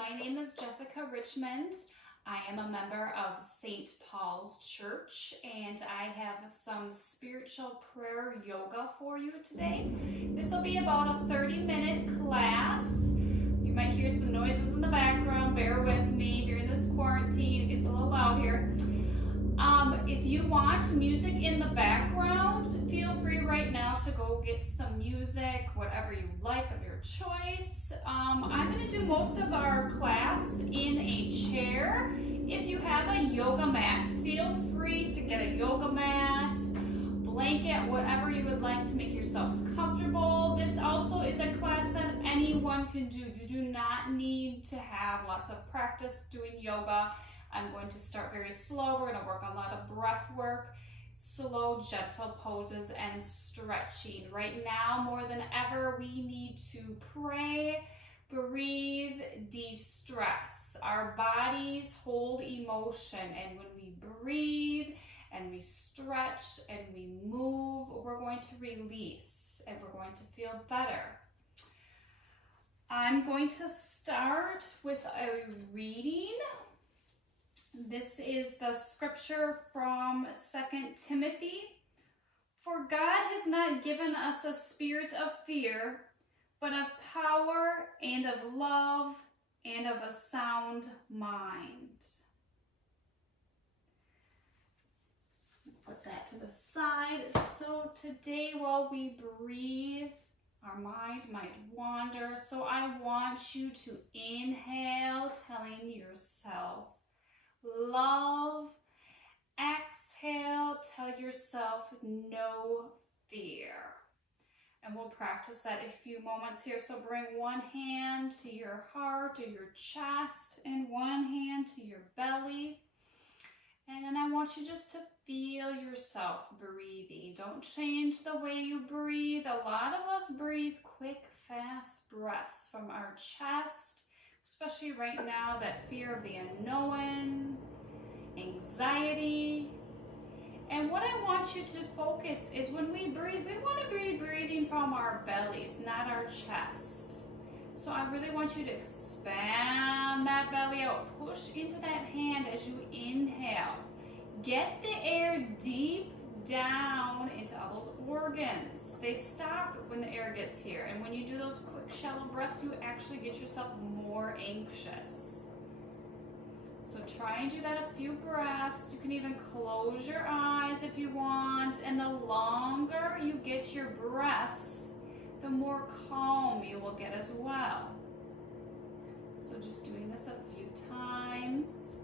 my name is Jessica Richmond. I am a member of St. Paul's Church, and I have some spiritual prayer yoga for you today. This will be about a 30-minute class. You might hear some noises in the background. Bear with me during this quarantine. It gets a little loud here. If you want music in the background, feel free right now to go get some music, whatever you like of your choice. I'm going to do most of our class in a chair. If you have a yoga mat, feel free to get a yoga mat, blanket, whatever you would like to make yourselves comfortable. This also is a class that anyone can do. You do not need to have lots of practice doing yoga. I'm going to start very slow. We're going to work a lot of breath work, slow, gentle poses, and stretching. Right now, more than ever, we need to pray, breathe, de-stress. Our bodies hold emotion, and when we breathe and we stretch and we move, we're going to release and we're going to feel better. I'm going to start with a reading. This is the scripture from 2 Timothy. For God has not given us a spirit of fear, but of power and of love and of a sound mind. Put that to the side. So today while we breathe, our mind might wander. So I want you to inhale, telling yourself, love. Exhale, tell yourself no fear. And we'll practice that a few moments here. So bring one hand to your heart or your chest and one hand to your belly. And then I want you just to feel yourself breathing. Don't change the way you breathe. A lot of us breathe quick, fast breaths from our chest, especially right now, that fear of the unknown, anxiety. And what I want you to focus is when we breathe, we want to be breathing from our bellies, not our chest. So I really want you to expand that belly out. Push into that hand as you inhale. Get the air deep down into all those organs. They stop when the air gets here. And when you do those quick, shallow breaths, you actually get yourself more anxious. So try and do that a few breaths. You can even close your eyes if you want. And the longer you get your breaths, the more calm you will get as well. So just doing this a few times.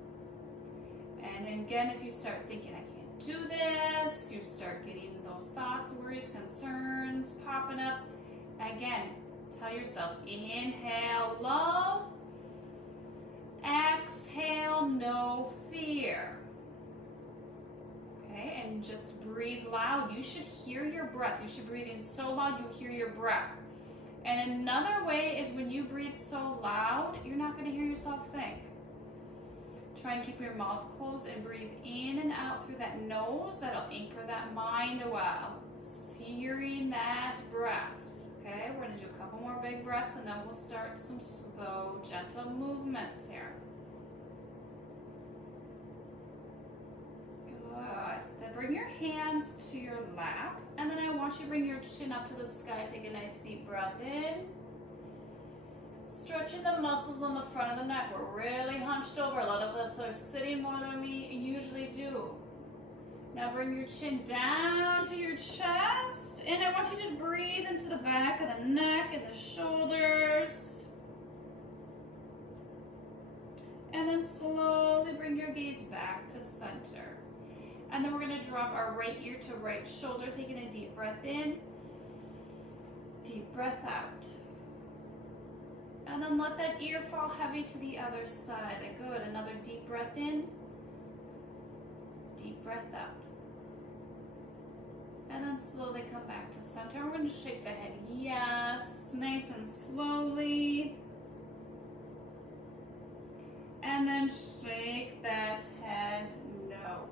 And again, if you start thinking, I can't do this, you start getting those thoughts, worries, concerns popping up. Again, tell yourself, inhale, love. Exhale, no fear. Okay, and just breathe loud. You should hear your breath. You should breathe in so loud you hear your breath. And another way is when you breathe so loud, you're not going to hear yourself think. Try and keep your mouth closed and breathe in and out through that nose. That'll anchor that mind well. Hearing that breath. Okay, we're going to do a couple more big breaths and then we'll start some slow, gentle movements here. Good. Then bring your hands to your lap, and then I want you to bring your chin up to the sky. Take a nice deep breath in. Stretching the muscles on the front of the neck. We're really hunched over. A lot of us are sitting more than we usually do. Now bring your chin down to your chest, and I want you to breathe into the back of the neck and the shoulders. And then slowly bring your gaze back to center. And then we're going to drop our right ear to right shoulder, taking a deep breath in, deep breath out. And then let that ear fall heavy to the other side. Good. Another deep breath in, deep breath out. And then slowly come back to center. We're going to shake the head yes, nice and slowly. And then shake that head no.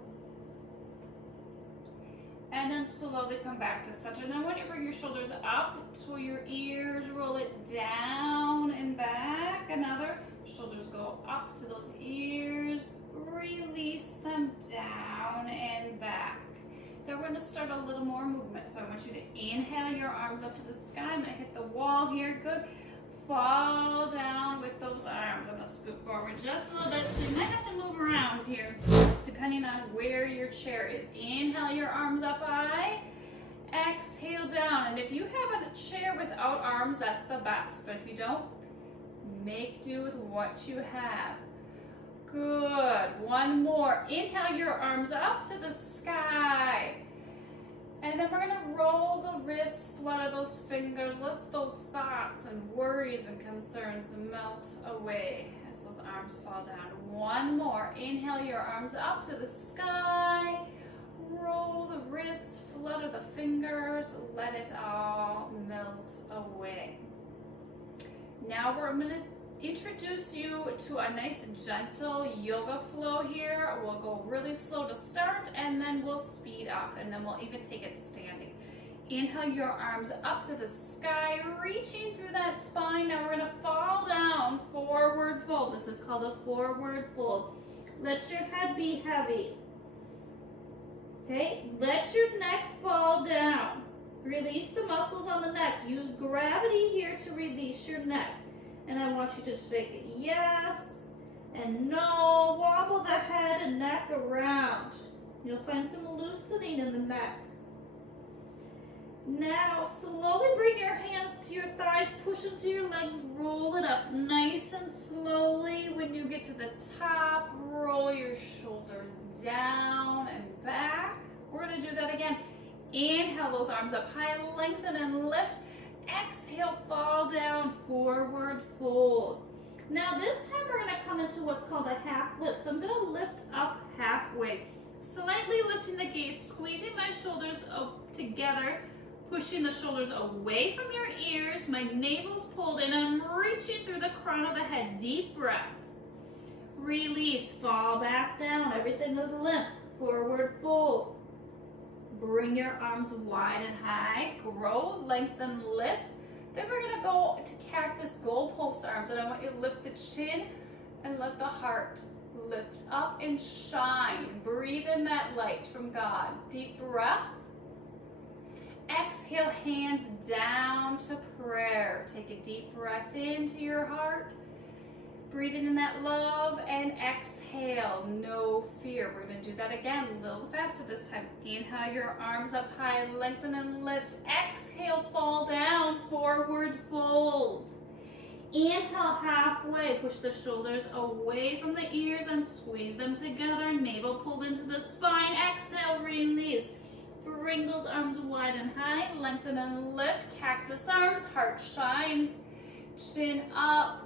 And then slowly come back to center. Now I want you to bring your shoulders up to your ears, roll it down and back. Another. Shoulders go up to those ears. Release them down and back. Then we're going to start a little more movement. So I want you to inhale your arms up to the sky. I'm going to hit the wall here. Good. Fall down with those arms. I'm going to scoot forward just a little bit. So you might have to move around here depending on where your chair is. Inhale your arms up high. Exhale down. And if you have a chair without arms, that's the best. But if you don't, make do with what you have. Good. One more. Inhale your arms up to the sky. And then we're going to roll the wrists, flutter those fingers. Let those thoughts and worries and concerns melt away as those arms fall down. One more. Inhale your arms up to the sky. Roll the wrists, flutter the fingers. Let it all melt away. Now I'm going to introduce you to a nice gentle yoga flow here. We'll go really slow to start and then we'll speed up and then we'll even take it standing. Inhale your arms up to the sky, reaching through that spine. Now we're going to fall down, forward fold. This is called a forward fold. Let your head be heavy. Okay, let your neck fall down. Release the muscles on the neck. Use gravity here to release your neck. And I want you to shake it yes and no. Wobble the head and neck around. You'll find some loosening in the neck. Now slowly bring your hands to your thighs, push into your legs, roll it up nice and slowly. When you get to the top, roll your shoulders down and back. We're going to do that again. Inhale those arms up high, lengthen and lift. Exhale, fall down, forward fold. Now this time we're going to come into what's called a half lift. So I'm going to lift up halfway, slightly lifting the gaze, squeezing my shoulders together, pushing the shoulders away from your ears. My navel's pulled in. I'm reaching through the crown of the head. Deep breath. Release, fall back down. Everything is limp. Forward fold. Bring your arms wide and high. Grow, lengthen, lift. Then we're going to go to cactus goalpost arms. And I want you to lift the chin and let the heart lift up and shine. Breathe in that light from God. Deep breath. Exhale, hands down to prayer. Take a deep breath into your heart. Breathing in that love and exhale, no fear. We're going to do that again a little faster this time. Inhale your arms up high, lengthen and lift. Exhale, fall down, forward fold. Inhale halfway, push the shoulders away from the ears and squeeze them together. Navel pulled into the spine. Exhale, release. Bring those arms wide and high, lengthen and lift. Cactus arms, heart shines, chin up.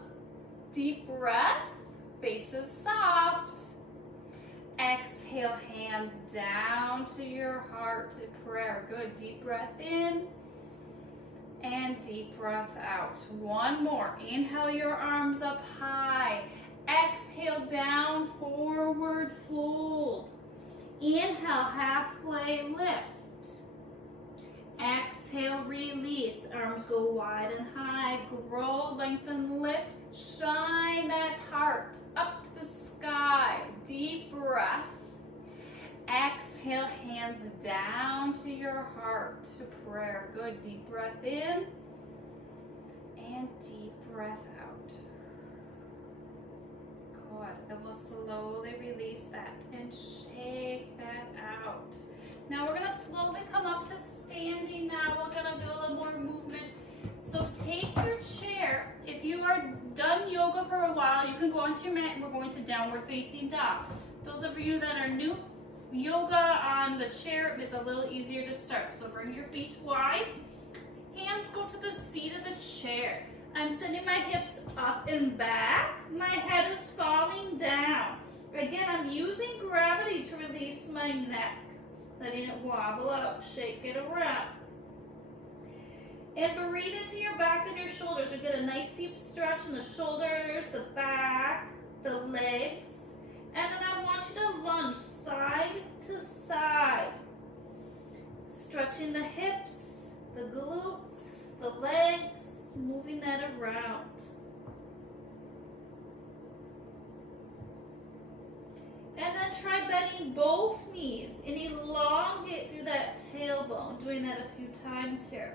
Deep breath, face is soft. Exhale, hands down to your heart to prayer. Good, deep breath in and deep breath out. One more, inhale your arms up high. Exhale down, forward fold. Inhale, halfway lift. Exhale, release. Arms go wide and high. Grow, lengthen, lift. Shine that heart up to the sky. Deep breath. Exhale, hands down to your heart to prayer. Good. Deep breath in and deep breath out. Good. And we'll slowly release that and shake that out. Now we're going to slowly come up to standing now. We're going to do a little more movement. So take your chair. If you are done yoga for a while, you can go onto your mat and we're going to downward facing dog. Those of you that are new, yoga on the chair is a little easier to start. So bring your feet wide. Hands go to the seat of the chair. I'm sending my hips up and back. My head is falling down. Again, I'm using gravity to release my neck. Letting it wobble out, shake it around. And breathe into your back and your shoulders. You get a nice deep stretch in the shoulders, the back, the legs. And then I want you to lunge side to side. Stretching the hips, the glutes, the legs, moving that around. bending both knees and elongate through that tailbone. Doing that a few times here.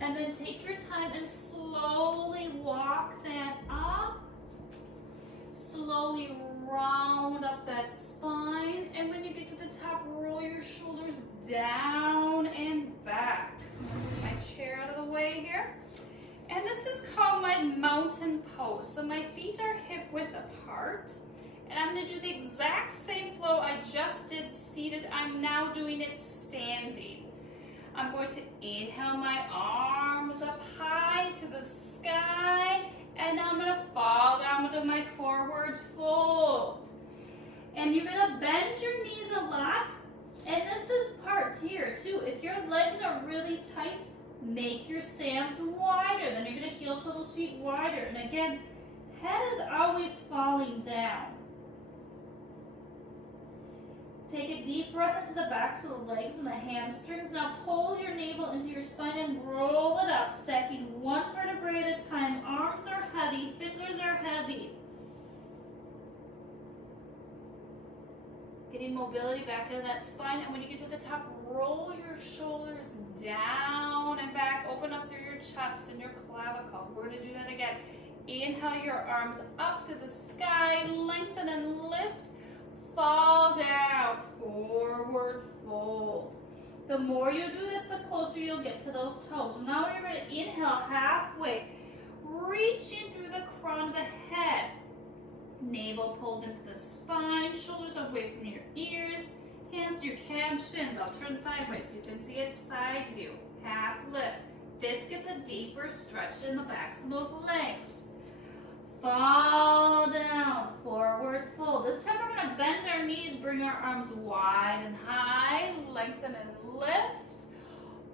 And then take your time and slowly walk that up. Slowly round up that spine. And when you get to the top, roll your shoulders down and back. Move my chair out of the way here. And this is called my mountain pose. So my feet are hip width apart. And I'm going to do the exact same flow I just did seated. I'm now doing it standing. I'm going to inhale my arms up high to the sky. And now I'm going to fall down into my forward fold. And you're going to bend your knees a lot. And this is part here too. If your legs are really tight, make your stance wider. Then you're going to heel to those feet wider. And again, head is always falling down. Take a deep breath into the backs of the legs and the hamstrings. Now pull your navel into your spine and roll it up, stacking one vertebrae at a time. Arms are heavy, fingers are heavy. Getting mobility back into that spine. And when you get to the top, roll your shoulders down and back. Open up through your chest and your clavicle. We're going to do that again. Inhale your arms up to the sky. Lengthen and lift. Fall down. Forward fold. The more you do this, the closer you'll get to those toes. Now you're going to inhale halfway. Reaching through the crown of the head. Navel pulled into the spine, shoulders away from your ears, hands to your calves, shins. I'll turn sideways so you can see it side view. Half lift. This gets a deeper stretch in the backs of those legs. Fall down, forward fold. This time we're going to bend our knees, bring our arms wide and high, lengthen and lift.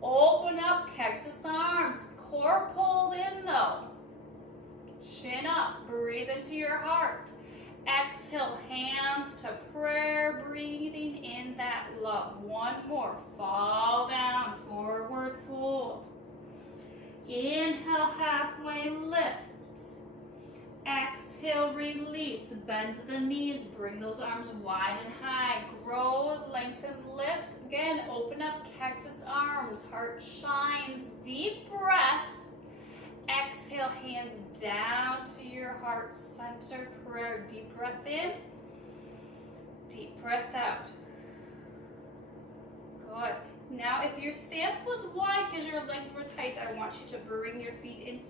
Open up, cactus arms. Core pulled in though. Chin up, breathe into your heart. Exhale, hands to prayer, breathing in that love. One more, fall down, forward fold. Inhale, halfway lift. Exhale, release, bend the knees, bring those arms wide and high. Grow, lengthen, lift. Again, open up, cactus arms, heart shines, deep breath. Exhale, hands down to your heart center, prayer. Deep breath in, deep breath out. Good. Now, if your stance was wide because your legs were tight, I want you to bring your feet in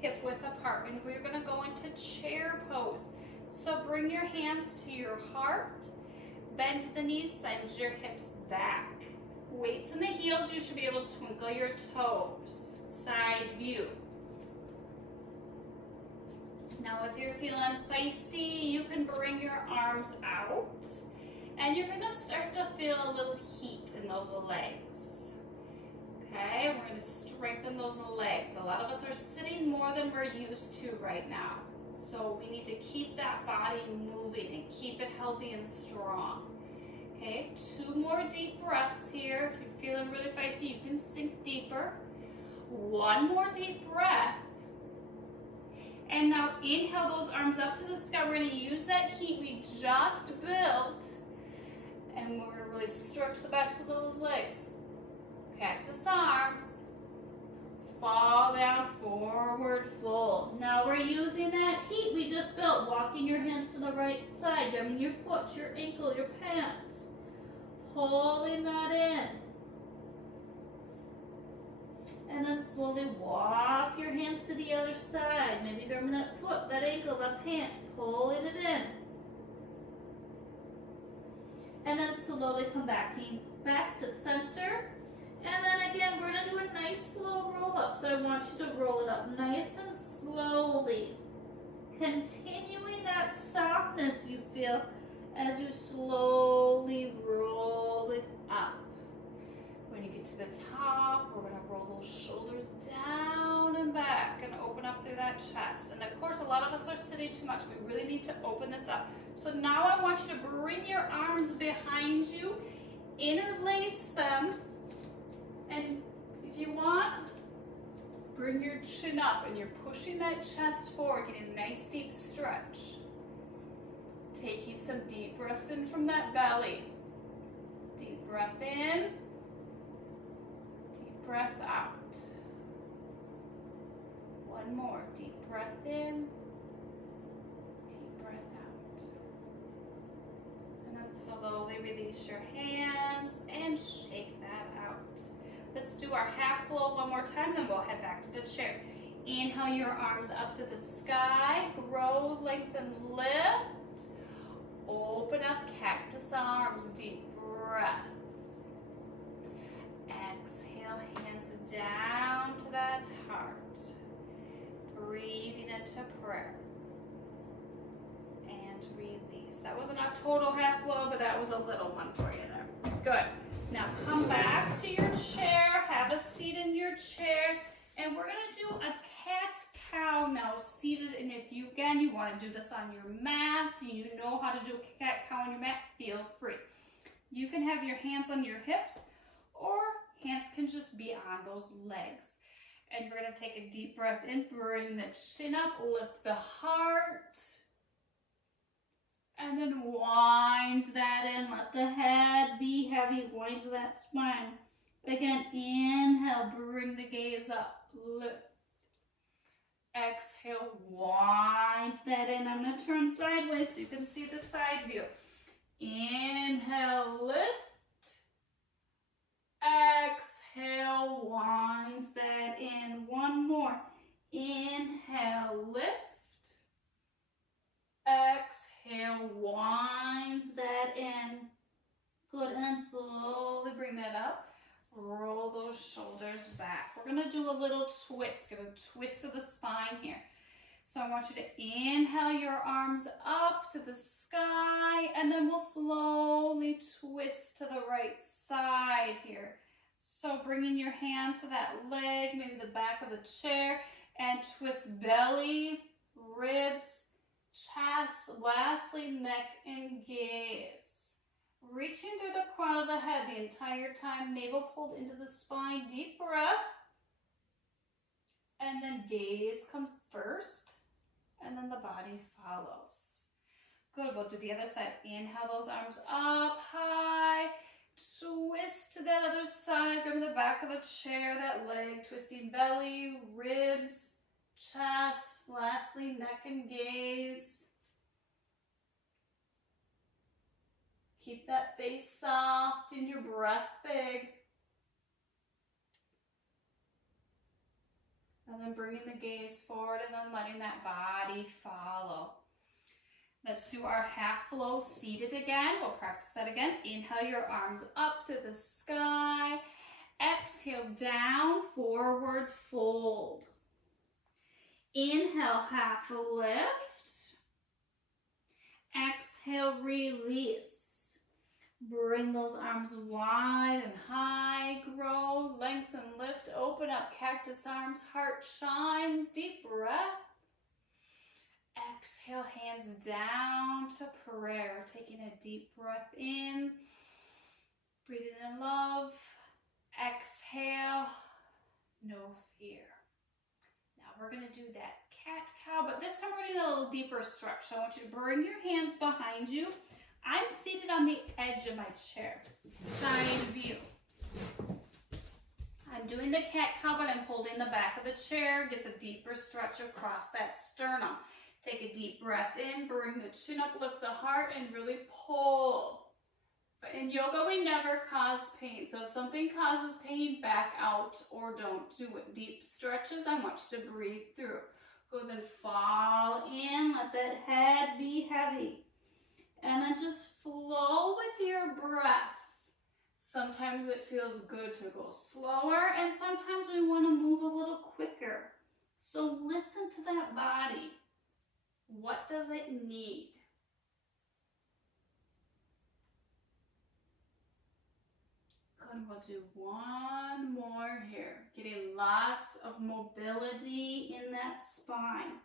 hip width apart. And we're going to go into chair pose. So bring your hands to your heart, bend the knees, send your hips back. Weights in the heels, you should be able to twinkle your toes. Side view. Now if you're feeling feisty, you can bring your arms out and you're going to start to feel a little heat in those legs. Okay, we're going to strengthen those legs. A lot of us are sitting more than we're used to right now. So we need to keep that body moving and keep it healthy and strong. Okay, 2 more deep breaths here. If you're feeling really feisty, you can sink deeper. 1 more deep breath. And now inhale those arms up to the sky. We're going to use that heat we just built. And we're going to really stretch the backs of those legs. Cactus arms. Fall down, forward fold. Now we're using that heat we just built. Walking your hands to the right side. Grabbing your foot, your ankle, your pants. Pulling that in. And then slowly walk your hands to the other side. Maybe grabbing that foot, that ankle, that pant, pulling it in. And then slowly come back to center. And then again, we're going to do a nice slow roll up. So I want you to roll it up nice and slowly. Continuing that softness you feel as you slowly roll it up. When you get to the top, we're going to roll those shoulders down and back and open up through that chest. And of course, a lot of us are sitting too much. We really need to open this up. So now I want you to bring your arms behind you, interlace them, and if you want, bring your chin up and you're pushing that chest forward, getting a nice deep stretch. Taking some deep breaths in from that belly. Deep breath in, deep breath out. One more, deep breath in, deep breath out. And then slowly release your hands and shake that out. Let's do our half flow one more time, then we'll head back to the chair. Inhale your arms up to the sky, grow, lengthen, lift. Open up, cactus arms, deep breath. Exhale, hands down to that heart. Breathing into prayer. And release. That wasn't a total half flow, but that was a little one for you there. Good. Now come back to your chair, have a seat in your chair, and we're gonna do a cat-cow now seated. And if you, again, you wanna do this on your mat, you know how to do a cat-cow on your mat, feel free. You can have your hands on your hips, or hands can just be on those legs. And we're gonna take a deep breath in, bring the chin up, lift the heart, and then wind that in. Let the head be heavy, wind that spine. Again, inhale, bring the gaze up, lift. Exhale, wind that in. I'm gonna turn sideways so you can see the side view. Inhale, lift. Exhale, wind that in. One more. Inhale, lift. Exhale, wind that in. Good, and then slowly bring that up. Roll those shoulders back. We're gonna do a little twist, gonna twist to the spine here. So I want you to inhale your arms up to the sky, and then we'll slowly twist to the right side here. So bringing your hand to that leg, maybe the back of the chair, and twist belly, ribs, chest, lastly neck and gaze. Reaching through the crown of the head the entire time, navel pulled into the spine, deep breath. And then gaze comes first, and then the body follows. Good, we'll do the other side. Inhale those arms up high, twist to that other side, grab the back of the chair, that leg, twisting belly, ribs, chest, lastly neck and gaze. Keep that face soft and your breath big. And then bringing the gaze forward and then letting that body follow. Let's do our half flow seated again. We'll practice that again. Inhale your arms up to the sky. Exhale down, forward fold. Inhale, half lift. Exhale, release. Bring those arms wide and high. Grow, lengthen, lift, open up, cactus arms, heart shines, deep breath. Exhale, hands down to prayer. Taking a deep breath in. Breathing in love. Exhale, no fear. Now we're going to do that cat-cow, but this time we're going to do a little deeper stretch. I want you to bring your hands behind you. I'm seated on the edge of my chair, side view. I'm doing the cat-cow, but I'm holding the back of the chair. Gets a deeper stretch across that sternum. Take a deep breath in, bring the chin up, lift the heart, and really pull. But in yoga, we never cause pain. So if something causes pain, back out or don't do it. Deep stretches, I want you to breathe through. Go then fall in, let that head be heavy. And then just flow with your breath. Sometimes it feels good to go slower, and sometimes we want to move a little quicker. So listen to that body. What does it need? Good, we'll do one more here. Getting lots of mobility in that spine.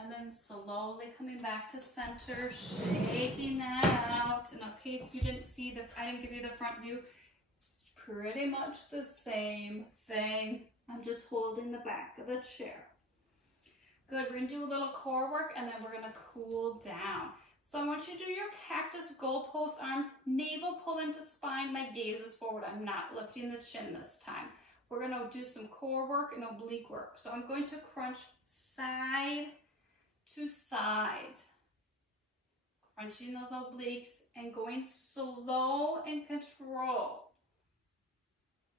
And then slowly coming back to center, shaking that out. And in case you didn't see I didn't give you the front view, pretty much the same thing. I'm just holding the back of the chair. Good, we're gonna do a little core work and then we're gonna cool down. So I want you to do your cactus goalpost arms, navel pull into spine, my gaze is forward. I'm not lifting the chin this time. We're gonna do some core work and oblique work. So I'm going to crunch side to side. Crunching those obliques and going slow and control.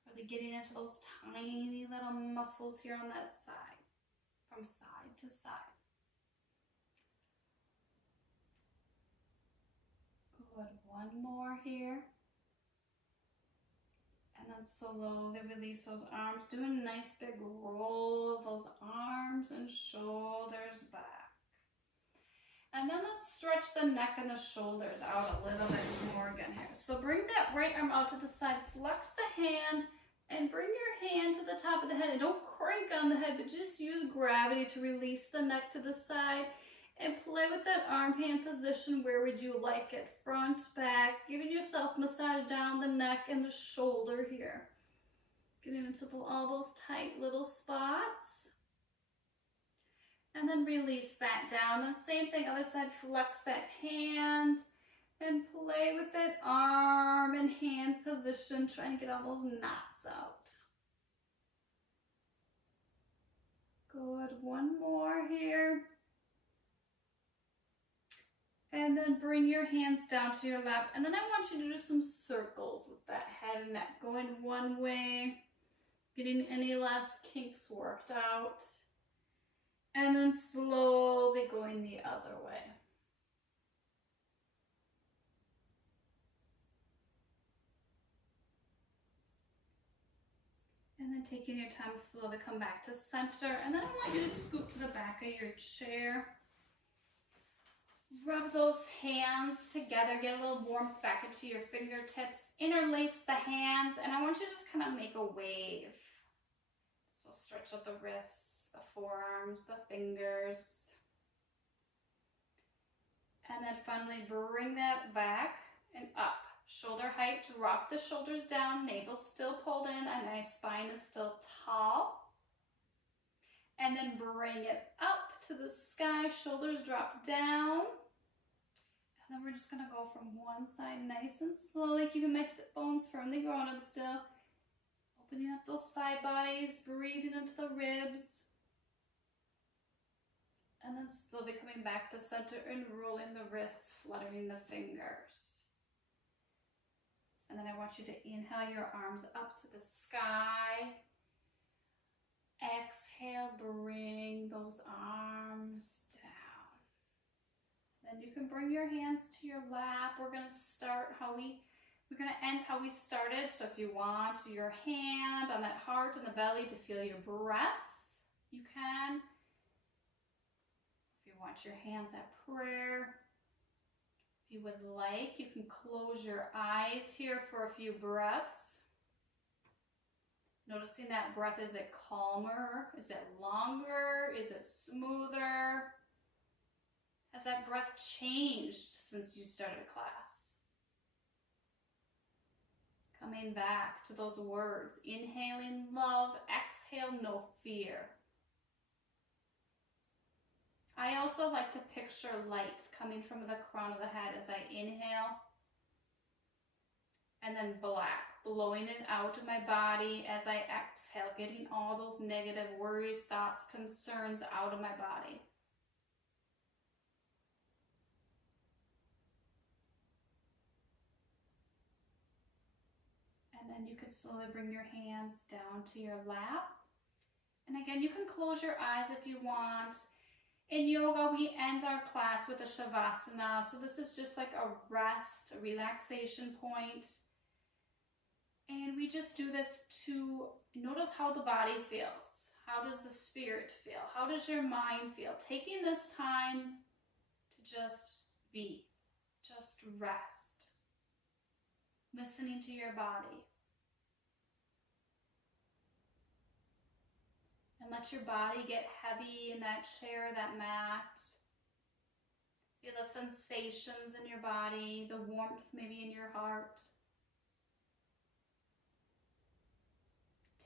Really getting into those tiny little muscles here on that side, from side to side. Good, one more here. And then slowly release those arms. Do a nice big roll of those arms and shoulders back. And then let's stretch the neck and the shoulders out a little bit more again here. So bring that right arm out to the side, flex the hand, and bring your hand to the top of the head. And don't crank on the head, but just use gravity to release the neck to the side and play with that arm hand position. Where would you like it? Front, back, giving yourself massage down the neck and the shoulder here. Getting into all those tight little spots. And then release that down. Then same thing, other side, flex that hand and play with that arm and hand position, trying to get all those knots out. Good, one more here. And then bring your hands down to your lap. And then I want you to do some circles with that head and neck, going one way, getting any last kinks worked out. And then slowly going the other way. And then taking your time to slowly come back to center. And then I want you to scoot to the back of your chair. Rub those hands together. Get a little warmth back into your fingertips. Interlace the hands. And I want you to just kind of make a wave. So stretch out the wrists, the forearms, the fingers. And then finally bring that back and up. Shoulder height, drop the shoulders down, navel still pulled in, a nice spine is still tall. And then bring it up to the sky, shoulders drop down. And then we're just gonna go from one side nice and slowly, keeping my sit bones firmly grounded still. Opening up those side bodies, breathing into the ribs. And then slowly coming back to center and rolling the wrists, fluttering the fingers. And then I want you to inhale your arms up to the sky. Exhale, bring those arms down. Then you can bring your hands to your lap. We're gonna end how we started. So if you want your hand on that heart and the belly to feel your breath, you can. If you want your hands at prayer, if you would like, you can close your eyes here for a few breaths. Noticing that breath, is it calmer? Is it longer? Is it smoother? Has that breath changed since you started class? Coming back to those words, inhaling love, exhale no fear. I also like to picture light coming from the crown of the head as I inhale, and then black, blowing it out of my body as I exhale, getting all those negative worries, thoughts, concerns out of my body. And then you can slowly bring your hands down to your lap. And again, you can close your eyes if you want. In yoga, we end our class with a Shavasana. So this is just like a rest, a relaxation point. And we just do this to notice how the body feels. How does the spirit feel? How does your mind feel? Taking this time to just be, just rest. Listening to your body. And let your body get heavy in that chair, that mat. Feel the sensations in your body, the warmth maybe in your heart.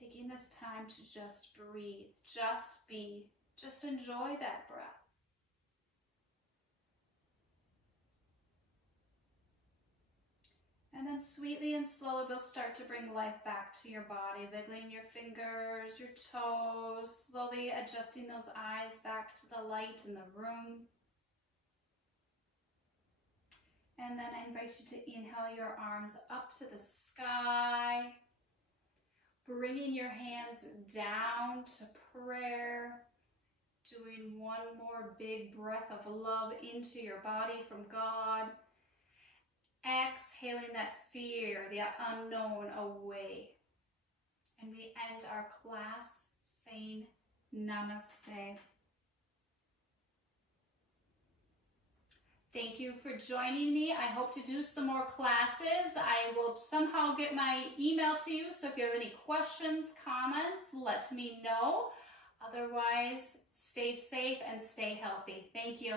Taking this time to just breathe, just be, just enjoy that breath. And then sweetly and slowly we'll start to bring life back to your body, wiggling your fingers, your toes, slowly adjusting those eyes back to the light in the room. And then I invite you to inhale your arms up to the sky, bringing your hands down to prayer, doing one more big breath of love into your body from God. Exhaling that fear, the unknown away. And we end our class saying namaste. Thank you for joining me. I hope to do some more classes. I will somehow get my email to you, so if you have any questions, comments, let me know. Otherwise, stay safe and stay healthy. Thank you.